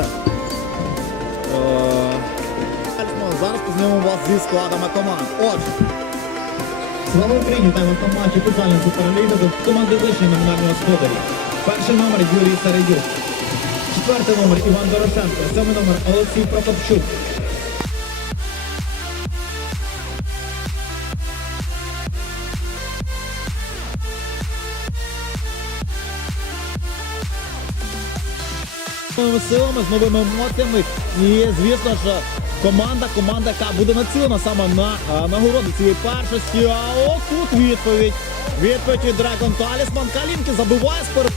Дивіться. Е, Зараз познайомимо вас зі складами команд. Отже. Слава Україні! та в матчі футбольного суперліги до команди вищої номінального господарі. Перший номер Юрій Середюк. Четвертий номер Іван Дорошенко. Сьомий номер Олексій Прокопчук. Новими силами, з новими емоціями. І звісно ж, команда, команда, яка буде націлена саме на нагороди нагороду цієї першості. А от тут відповідь. Відповідь від Dragon Talisman. Калінки забиває сперед.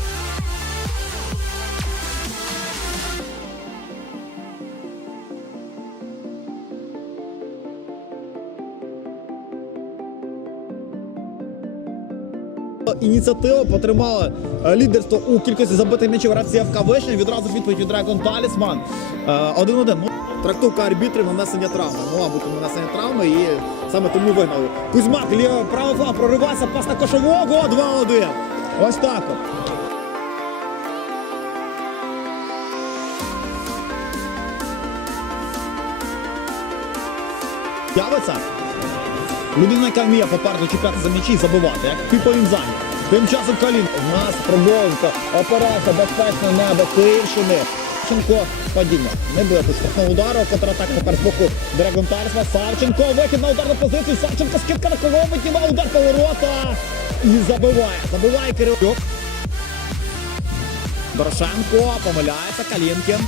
Ініціатива потримала е, лідерство у кількості забитих м'ячів гравців ФК Вишня. Відразу відповідь від Dragon Talisman. Е, Один-один. Ну, трактовка арбітрів нанесення травми. Могла бути нанесення травми і саме тому вигнали. Кузьмак, ліва правий фланг проривається, пас на кошового, 2-1. Ось так. Явиться. Людина, яка вміє попереду чіпляти за м'ячі і забивати, як Піпо Інзані. Тим часом Калін. У нас пробовка, операція безпечна небо Київщини. Савченко падіння. Не буде тут штрафного удару, контратак тепер з боку Драгон Тарсма. Савченко, вихід на ударну позицію. Савченко скидка на кого витіва, удар поворота. І забиває. Забиває Кирилюк. Дорошенко помиляється, Калінкін.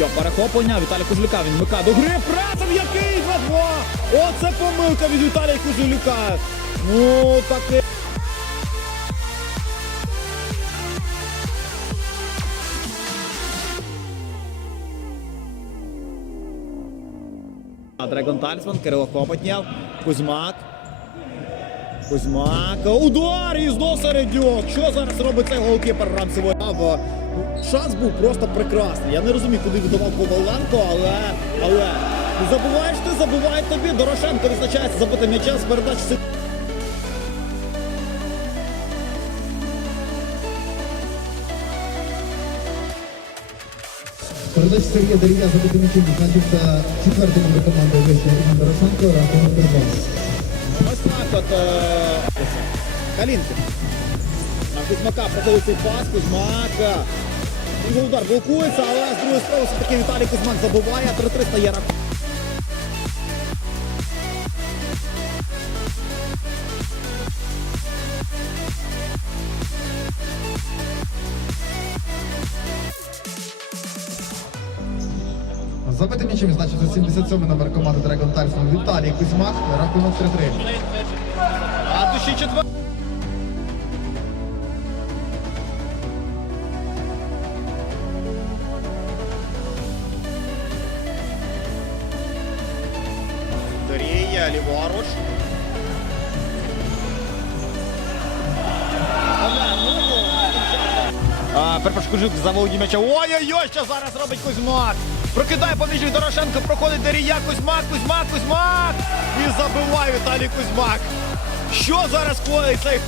Йо, перехоплення Віталій Кузлюка. Він вмикає до гри. Фразов який 2-2. Оце помилка від Віталія Кузлюка. Ну, таки. Драгон Тальсман, Кирило Копотнєв, Кузьмак. Кузьмак. Удар і знов середюк. Що зараз робить цей голкіпер ранцевий? А, Шанс був просто прекрасний. Я не розумію, куди віддавав Коваленко, але. але. Забуваєш ти, забувай тобі. Дорошенко визначається забити м'яча з передачі. Передача Сергія Дарія забити м'ячем відзначився четвертий номер команди вийшов Іван Дорошенко, рахунок перебав. Ось так от. Е... Калінкін. На Кузьмака проходить цей пас, Кузьмака. Його удар блокується, але з другої сторони все-таки Віталій Кузьмак забуває. 3-3 стає рахунок. Забити м'ячем відзначився 77 номер команди Dragon Talisman Віталій Кузьмак, рахунок 3-3. А душі четвер. Заволодів м'яча. Ой-ой-ой, що зараз робить Кузьмак. Прокидає поміж Дорошенко, проходить Дерія, Кузьмак, Кузьмак, Кузьмак. І забиває Віталій Кузьмак. Що зараз коїться?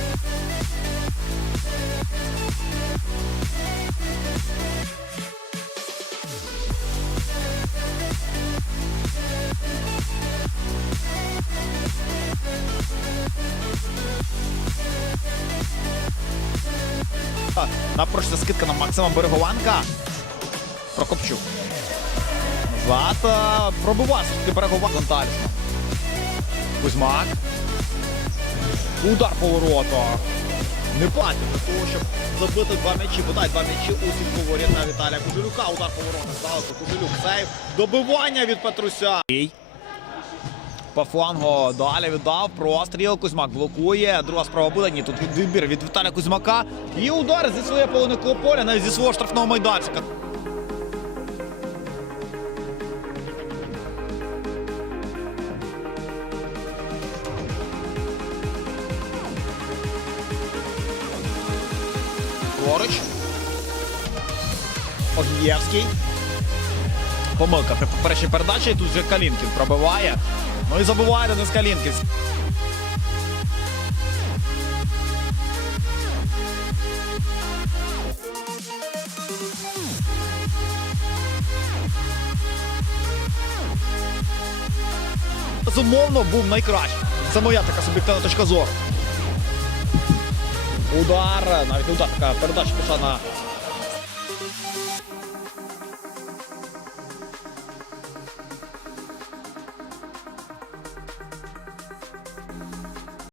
Напрошується скидка на Максима Берегованка. Прокопчук. Злата пробував все-таки Берегова Гонталісна. Кузьмак. Удар поворота. Не платить для того, щоб забити два м'ячі. Бодай два м'ячі у воріт на Віталія Кужелюка. Удар поворота здалеку. Кужелюк сейв. Добивання від Петруся. По флангу далі віддав простріл. Кузьмак блокує. Друга справа буде. Ні, тут відбір від Віталія Кузьмака. І удар зі своєї половини поля, навіть зі свого штрафного майданчика. праворуч. Огієвський. Помилка при першій передачі. Тут вже Калінкін пробиває. Ну і забуває Денис Калінкін. Безумовно був найкращий. Це моя така суб'єктивна точка зору. Удар, навіть не удар, така передача пішла на